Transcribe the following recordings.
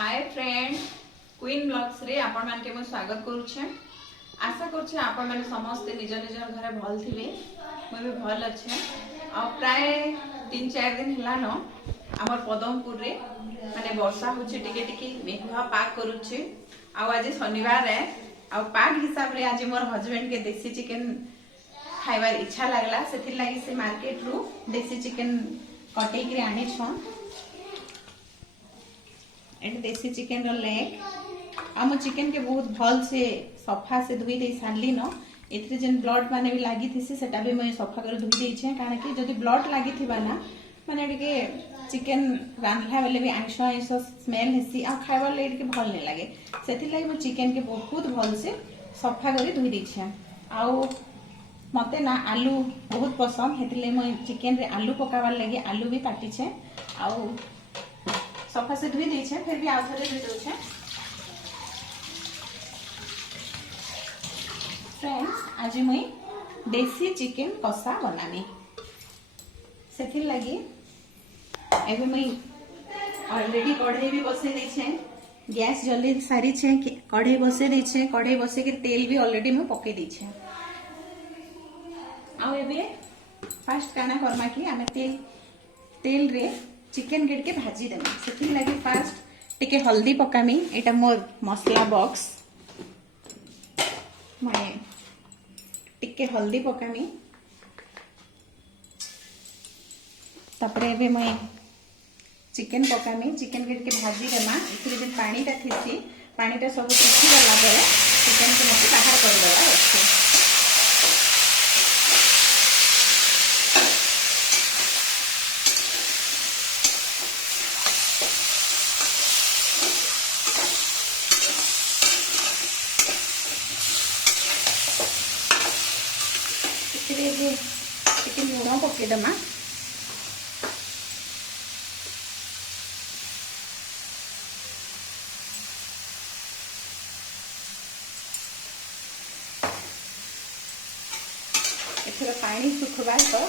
Hi friend queen blogs रे आपण मान के स्वागत करूछे। आशा करूछे आपण माने समस्त निज निज घरे भल थिबे। मैं भी भल अच्छे आ प्राय 3-4 दिन हला न हमर पदमपुर रे माने वर्षा होचे टिके टिके मेघुआ पाक करूछे। आ आज शनिवार है आ पाक हिसाब रे आज मोर हस्बैंड के देसी चिकन खाइबार इच्छा लागला सेथिर लागि से मार्केट रु देसी चिकन कटै के आनी छन। एट देसी चिकन रो लेग आम चिकन के बहुत भल से सफा से धोई दे सारली न एथरे जेन ब्लड माने भी लागी थिसी सेटा भी मैं सफा कर धोई देई छे कारण कि जदी ब्लड लागी थिबा ना माने टिके चिकन रांधला बेले भी आंश आंश स्मेल हेसी आ खाइबा ले टिके भल नै लागे सेथि लागि मैं चिकन के बहुत भल से सफा कर धोई देई छे। आउ मते ना आलू बहुत पसंद हेतिले मैं चिकन रे आलू पकावार लागि आलू भी काटी छे आउ सफा से धोई दी फिर भी आउ थे धोई दे। फ्रेंड्स आज मुई देसी चिकन कषा बनानी से लगी एबे मुई ऑलरेडी कढ़ाई भी बसे दी छे गैस जल्दी सारी छे कढ़ाई बसे दी छे कढ़ाई बसे के तेल भी ऑलरेडी मैं पके दी छे। आ एबे फास्ट काना करमा कि आमे तेल रे चिकन गेट के भाजी देमा सेथि लागि फास्ट टिके हल्दी पकामी एटा मोर मसला बॉक्स मैं टिके हल्दी पकामी तापरे एबे मैं चिकन पकामी चिकन गेट के भाजी देमा इथरे जे पानीटा थिसी पानीटा सब सुखी गला बेले चिकन के मते बाहर कर देला अछि। चिकन लुण पकईदमा एथर पानी सुखवा तो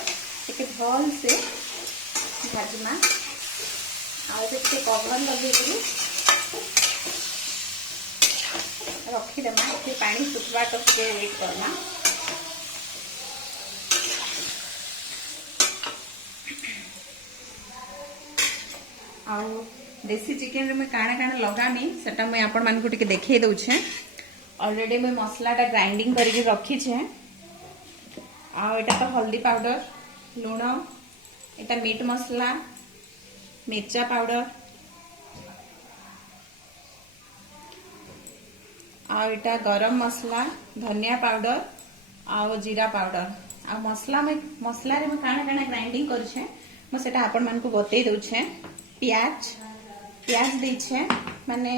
टिके भल से भाजमा आगे कवर लगे रखीदेमा पानी सुखवा तो वेट करना। आउ देसी चिकन रे मैं काना काना लगामी सेटा मैं आपण मान को टिके देखे दउछे। ऑलरेडी मैं मसलाटा ग्राइंडिंग करके रखी छे आ एटा तो हल्दी पाउडर लूण एटा मीट मसला मिर्चा पाउडर आ एटा गरम मसला धनिया पाउडर आ जीरा पाउडर आ मसला रे मैं काना काना ग्राइंडिंग करछे मैं सेटा आपण मान को बतई दउछे। प्याज दे छे माने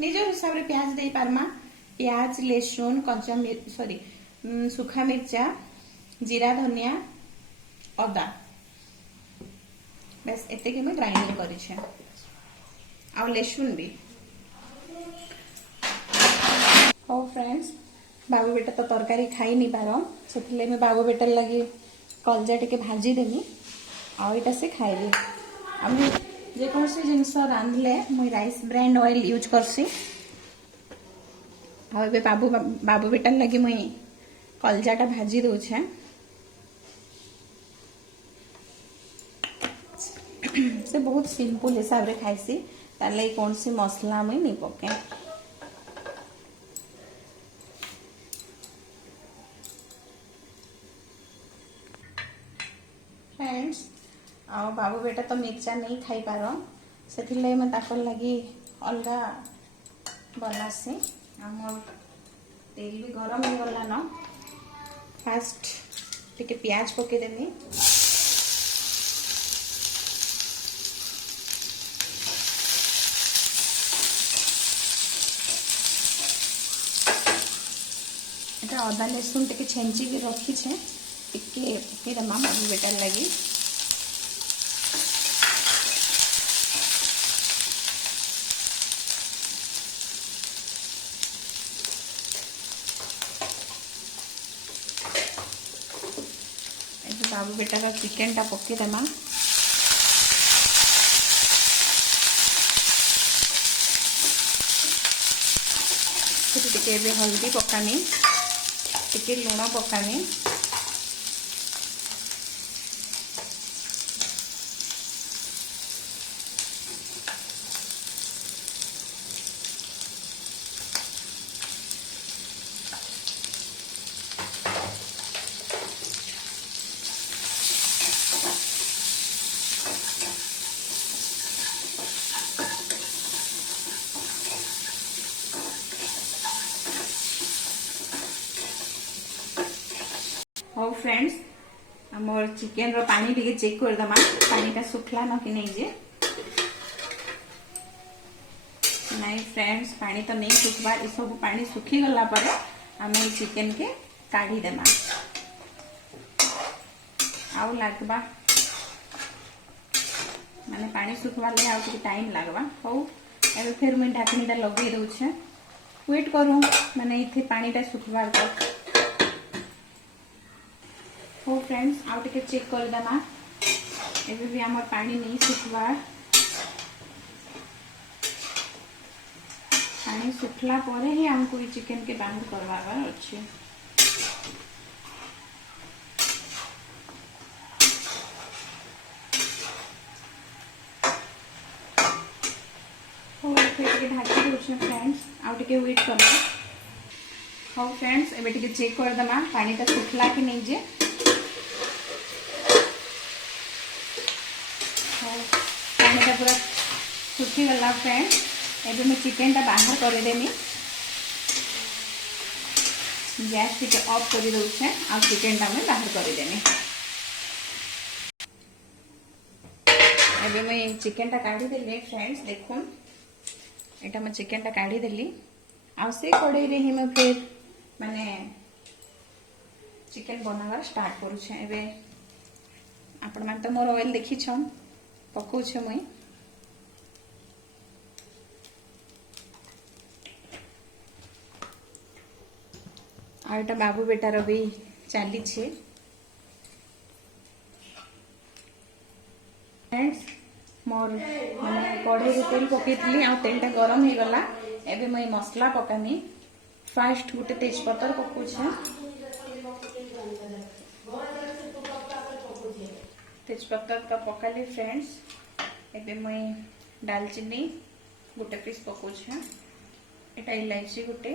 निज हिसाब रे प्याज दे पारमा प्याज लहसुन कच्चा सॉरी सुखा मिर्चा जीरा धनिया अदा बस एते के मैं ग्राइंड करी छे आ लहसुन भी। हो फ्रेंड्स बाबू बेटा तो तरकारी खाई नहीं पार से मैं बाबू बेटा लगी कलजा टिके भाजी देमी आ एटा से खाइबे। आम जेकोसी जिनस रांधले मुई राइस ब्रांड ऑयल यूज करसी आ एबे बाबू बेटा लगी मुई कलजाटा भाजी दउछे से बहुत सिंपल हिसाब रे खाइसी तार लई कौन सी मसला मुई नहीं पके। फ्रेंड्स आ बाबू बेटा तो मिर्चा नहीं खाई पार से मैं ताकर लगी अलगा बनासी आम तेल भी गरम हो गला न फास्ट टिके प्याज पकेदेमी अदा लहसुन टिके छेंची भी रखी छे टिके पकेदेमा बाबू बेटा लगी। बाबू बेटा का चिकन टा पकेदेमा टिके हल्दी पकानी टिके लुण पकानी हो फ्रेंड्स आमर चिकेन रो पानी टिके चेक कर दमा पानीटा सुखला न कि नहीं जे नहीं फ्रेंड्स पानी तो नहीं सुखबार ये सब पानी सुखी गला पर आमे चिकेन के काढ़ी देमा आउ लागबा माने पानी सुखबार ले आउ टाइम लागबा हो एबे फिर मैं ढाकनीटा लगे दउछे वेट करू माने इथे पानीटा सुखबार तक हो फ्रेंड्स आउ टिके चेक कर देमा एबे भी हमर पानी नहीं सुखबार पानी सुखला परे ही हमको ये चिकन के बाहर करवाबार अच्छे ढाकी दूसरे फ्रेंड्स आउ टिके वेट करना हाँ फ्रेंड्स एबे टिके चेक कर देमा पानीटा सुखला कि नहीं जे पानीटा पूरा सुखी गला फ्रेंड्स एबे मैं चिकन टा बाहर कर देमी गैस टिके ऑफ कर दउछे आ चिकन टा मैं बाहर कर देमी एबे मैं चिकन टा काढी देले फ्रेंड्स देखुन एटा मैं चिकन टा काढी देली आ से कड़ाई रे ही मैं फिर माने चिकन बनावा स्टार्ट करू छे एबे आपण मान तो मोर ऑयल देखि छन पकौ छे मैं आ एटा बाबू बेटा रो भी चाली छे फ्रेंड्स मोर माने कढ़ाई रे तेल पकेइतली आ तेलटा गरम हो गला एबे मैं मसला पकानी फर्स्ट गोटे तेजपत्ता पकौ छे तेजपत्ता तो पकाली फ्रेंड्स एबे मैं दालचीनी गोटे पीस पकौ छे एटा इलायची गोटे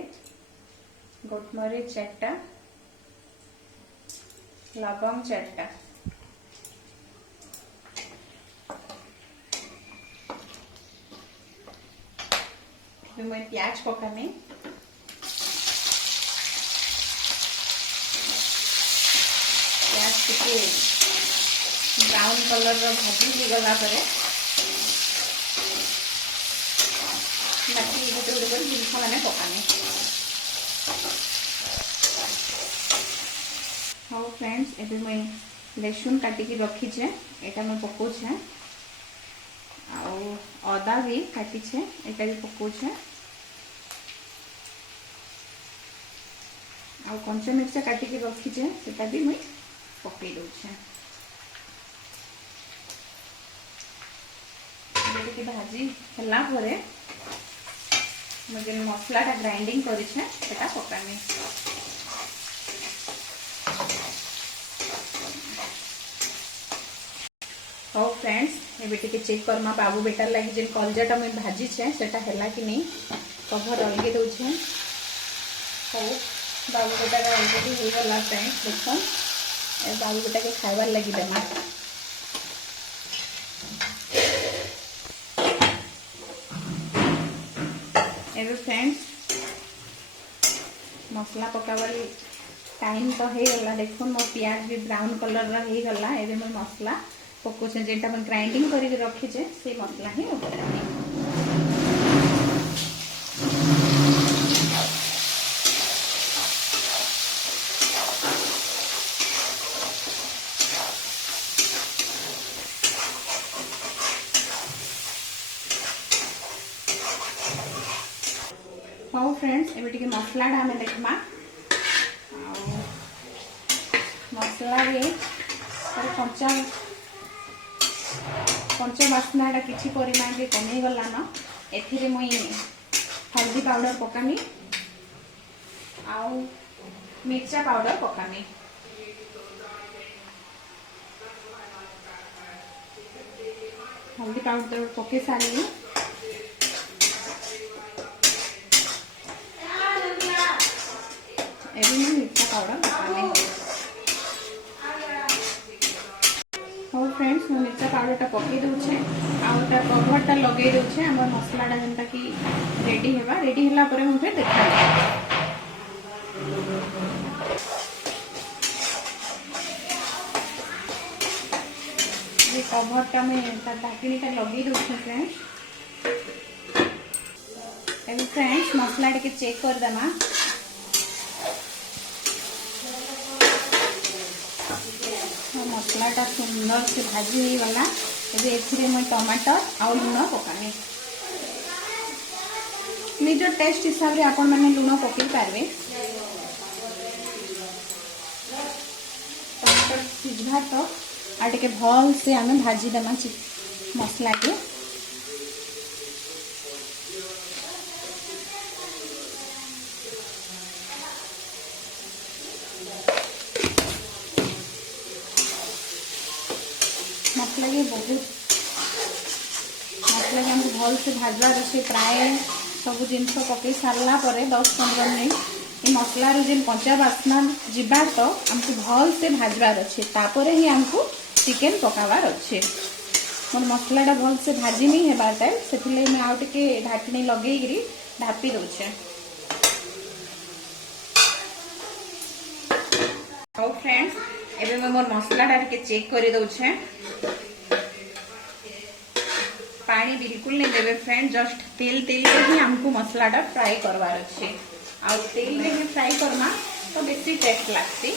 गोटमरीच 4टा लवंग 4टा मैं प्याज पकानी प्याज टिके ब्राउन कलर रो भाजी गला परे बाकी गोटे गोटे जिनस मैंने पकानी हाँ फ्रेंड्स एबे मैं लहसुन काटिकी रखी छे एटा मैं पकौ छे आ अदा भी काटी छे एटा भी पकौ छे आ कंचा मिर्चा काटिकी रखी छे सेटा भी मैं पकई दउ छे के भाजी हला परे मैं जे मसलाटा ग्राइंडिंग करी छे सेटा पकानी हाँ फ्रेंड्स एबे टिके चेक करमा बाबू बेटा लगी जे कलजाटा मैं भाजी छे सेटा हला कि नहीं कवर अलगे दउ छे हो बाबू बेटा अलरेडी हो गला फ्रेंड्स देखो ए बाबू बेटा के खाइबार लगी देमा एबे फ्रेंड्स मसला पकाबार टाइम तो हो गला देखो मो प्याज भी ब्राउन कलर रा हो गला एबे मैं मसला पकौ छे जेटा मैं ग्राइंडिंग करी रखी छे से मसला ही पकानी हाँ फ्रेंड्स एबे टिके मसलाटा आमे देखमा मसला रे कंचा कंचा बास्नाटा किसी परिमाण में कमी गला न एथिरे मुई हल्दी पाउडर पकानी आउ मिर्चा पाउडर पकामी। हल्दी पाउडर पके सारे मिर्चा पाउडर पकामी। हाँ फ्रेंड्स मैं मिर्चा पाउडर पकई दूचे आउटा कभरटा लगे दूचे आम मसलाटा जेनता कि रेडी हेबा रेडी होला परे हम फिर देखा ये कभरटा में ढाकणीटा लगे दूचे फ्रेंड्स। एबे फ्रेंड्स मसला टिके चेक कर देमा। मसलाटा सुंदर से भाजी हो गला। एबे मैं टमाटर आउ लुण पकानी। निज टेस्ट हिसाब से आपण मैंने लुण पकई पारे। टमाटर सिझा तो आटे भल से आम भाजी देमा मसला के। मसला के बहुत मसला के हमको भल से भाजवार अच्छे प्राय सब जिनस पकई सारा पर 10-15 मिनट ये मसलार जेन कंचा बास्ना जीवार तो आमको भल से भाजवार अच्छे तापर ही आमको चिकेन पकावार अच्छे। मोर मसलाटा भल से भाजी नहीं हेबार टाइम से मैं आउ टिके ढाकनी लगे ढापी दौचे। हाउ फ्रेंड्स एबे मैं मोर मसलाटा टिके चेक करि दौचे। पानी बिल्कुल नहीं देवे फ्रेंड जस्ट तेल तेल रे ही हमको मसलाटा फ्राई करवार अच्छे। आ तेल रे ही फ्राई करना तो बेसी टेस्ट लागसी।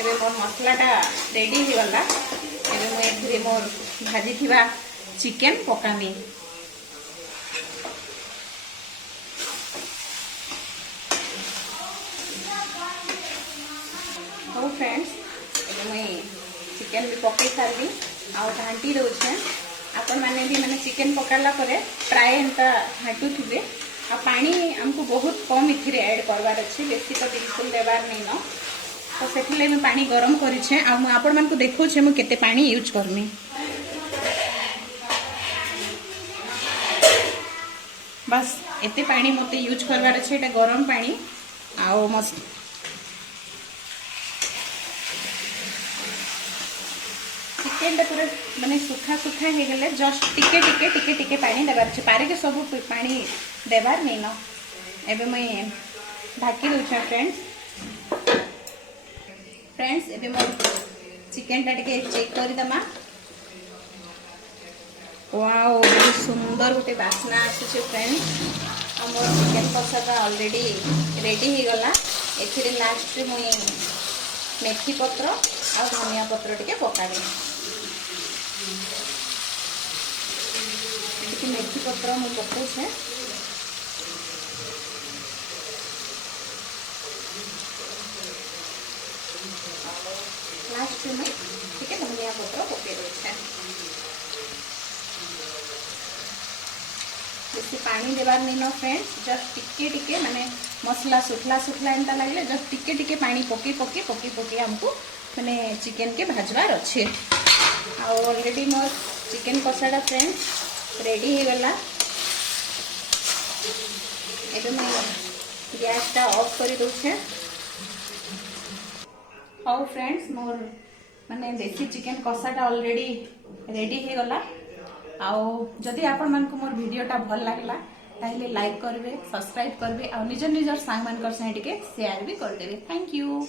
एबे मोर मसलाटा रेडी हो गला। एबे मैं एथिरे मोर भाजी थिबा चिकेन पकामी। तो फ्रेंड्स एबे मैं चिकेन भी पकई सारी आ घांटी दौचे। आपण मैंने भी मैंने चिकेन पकाला परे प्राय एंता घाटू थे आ पानी हमको बहुत कम इथिरे ऐड करवार अच्छे बेसी तो बिल्कुल देवार नहीं न तो से मैं पानी गरम करें आपण मान को देखो छे केते पानी यूज करमी। बस एते पानी मते यूज करवार अच्छे एटा गरम पानी आओ मस्त चिकेन पूरा माने सुखा सुखा हो गले जस्ट टिके टिके टिके टिके पानी देवार अच्छे पारे के सब पानी देवार नहीं न। एबे मैं ढाकी दूचे फ्रेंड्स एबे मोर चिकेन टा टिके चेक कर दमा। वाओ बहुत सुंदर गोटे बास्ना आसुचे फ्रेंड्स। मोर चिकेन कषाटा ऑलरेडी रेडी हो गला। एथिरे लास्ट रे मुई मेथी पत्र आ धनिया पत्र टिके पकाबी। मेथी पत्र मु पकाउछे लास्ट में ठीक है धनिया पत्र पके देछे। बेसी पानी देवार नहीं न फ्रेंड्स जस्ट टिके टिके माने मसला सुखला सुखला एंता लागले जस्ट टिके टिके पानी पके पके पके पके हमको माने चिकेन के भाजवार अच्छे। आ ऑलरेडी मोर चिकेन कषाटा फ्रेंड्स रेडी हो गला। एबे मैं गैस टा ऑफ कर दूचे। हाउ फ्रेंड्स मोर माने देसी चिकेन कषाटा ऑलरेडी रेडी हो गला। आउ जदि आपण मान को मोर वीडियोटा भल लागला ताहले लाइक करबे सब्सक्राइब करबे आ निजर निजर सांग मान कर से टिके शेयर भी कर देबे। Thank you.